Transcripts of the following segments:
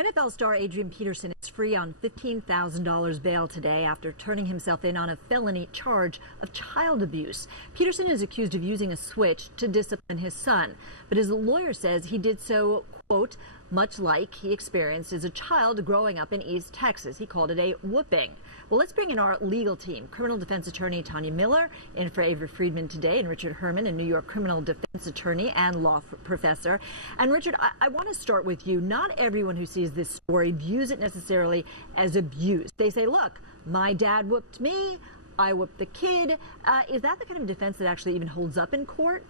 NFL star Adrian Peterson is free on $15,000 bail today after turning himself in on a felony charge of child abuse. Peterson is accused of using a switch to discipline his son, but his lawyer says he did so, quote, much like he experienced as a child growing up in East Texas. He called it a whooping. Well, let's bring in our legal team. Criminal defense attorney Tanya in for Avery Friedman today, and Richard Herman, a New York criminal defense attorney and law professor. And Richard, I want to start with you. Not everyone who sees this story views it necessarily as abuse. They say, look, my dad whooped me, I whooped the kid. Is that the kind of defense that actually even holds up in court?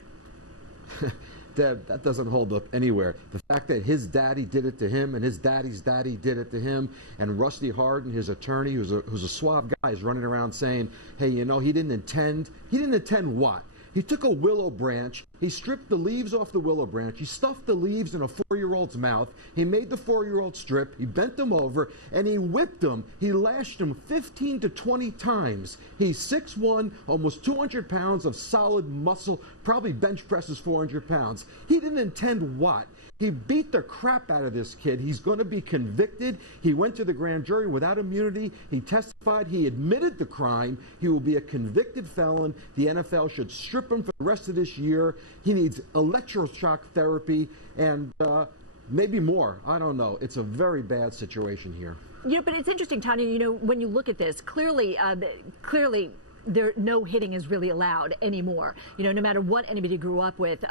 Deb, that doesn't hold up anywhere. The fact that his daddy did it to him and his daddy's daddy did it to him, and Rusty Hardin, his attorney, who's a suave guy, is running around saying, hey, you know, he didn't intend what? He took a willow branch, he stripped the leaves off the willow branch, he stuffed the leaves in a 4-year-old's mouth, he made the 4-year-old strip, he bent him over, and he whipped him. He lashed him 15 to 20 times. He's 6'1", almost 200 pounds of solid muscle, probably bench presses 400 pounds. He didn't intend what? He beat the crap out of this kid. He's going to be convicted. He went to the grand jury without immunity. He testified. He admitted the crime. He will be a convicted felon. The NFL should strip him for the rest of this year. He needs electroshock therapy and maybe more. I don't know. It's a very bad situation here. You know, but it's interesting, Tanya, you know, when you look at this, clearly no hitting is really allowed anymore, you know, no matter what anybody grew up with.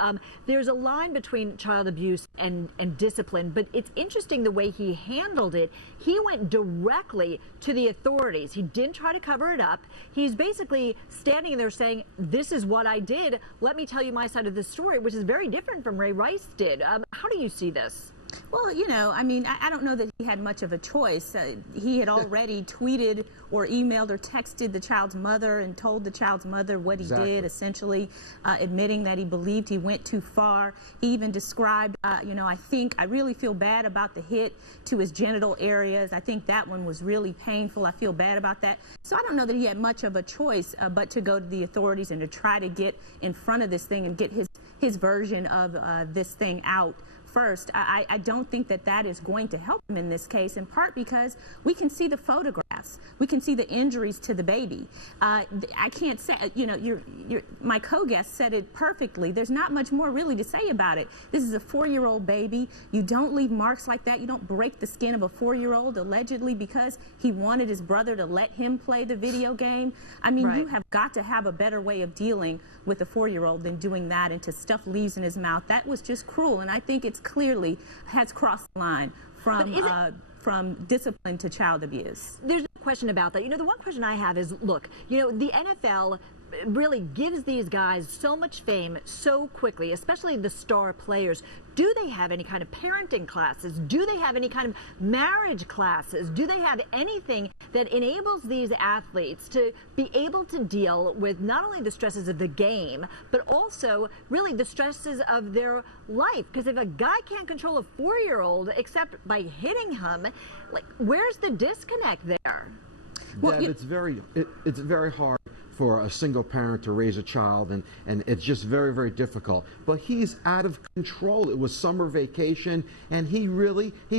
There's a line between child abuse and discipline, but it's interesting the way he handled it. He went directly to the authorities. He didn't try to cover it up. He's basically standing there saying, this is what I did. Let me tell you my side of the story, which is very different from Ray Rice did. How do you see this? Well, you know, I mean, I don't know that he had much of a choice. He had already tweeted or emailed or texted the child's mother and told the child's mother what he did, essentially admitting that he believed he went too far. He even described, you know, I really feel bad about the hit to his genital areas. I think that one was really painful. I feel bad about that. So I don't know that he had much of a choice but to go to the authorities and to try to get in front of this thing and get his version of this thing out first. I don't think that is going to help him in this case, in part because we can see the photographs. We can see the injuries to the baby. I can't say, you know, my co-guest said it perfectly. There's not much more really to say about it. This is a 4-year-old baby. You don't leave marks like that. You don't break the skin of a 4-year-old allegedly because he wanted his brother to let him play the video game. I mean, you have got to have a better way of dealing with a 4-year-old than doing that and to stuff leaves in his mouth. That was just cruel, and I think it's clearly has crossed the line from discipline to child abuse. There's no question about that. You know, the one question I have is, look, you know, the NFL really gives these guys so much fame so quickly, especially the star players. Do they have any kind of parenting classes? Do they have any kind of marriage classes? Do they have anything that enables these athletes to be able to deal with not only the stresses of the game, but also really the stresses of their life? Because if a guy can't control a 4-year-old except by hitting him, like, where's the disconnect there? Well, Deb, it's very hard for a single parent to raise a child, and it's just very, very difficult. But he's out of control. It was summer vacation, and he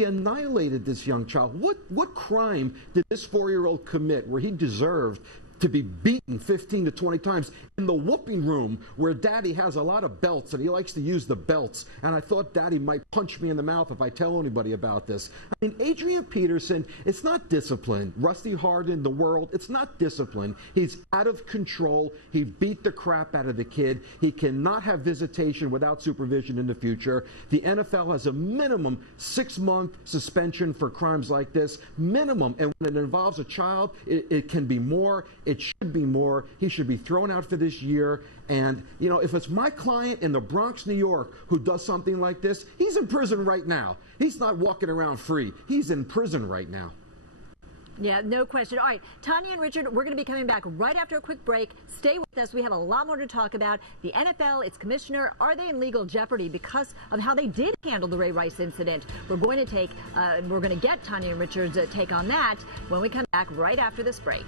annihilated this young child. What crime did this 4-year-old commit where he deserved to be beaten 15 to 20 times in the whooping room where Daddy has a lot of belts and he likes to use the belts? And I thought Daddy might punch me in the mouth if I tell anybody about this. I mean, Adrian Peterson, it's not discipline. Rusty Hardin, the world, it's not discipline. He's out of control. He beat the crap out of the kid. He cannot have visitation without supervision in the future. The NFL has a minimum 6-month suspension for crimes like this. Minimum. And when it involves a child, it can be more. It should be more. He should be thrown out for this year. And, you know, if it's my client in the Bronx, New York, who does something like this, he's in prison right now. He's not walking around free. He's in prison right now. Yeah, no question. All right, Tanya and Richard, we're going to be coming back right after a quick break. Stay with us. We have a lot more to talk about. The NFL, its commissioner, are they in legal jeopardy because of how they did handle the Ray Rice incident? We're going to get Tanya and Richard's take on that when we come back right after this break.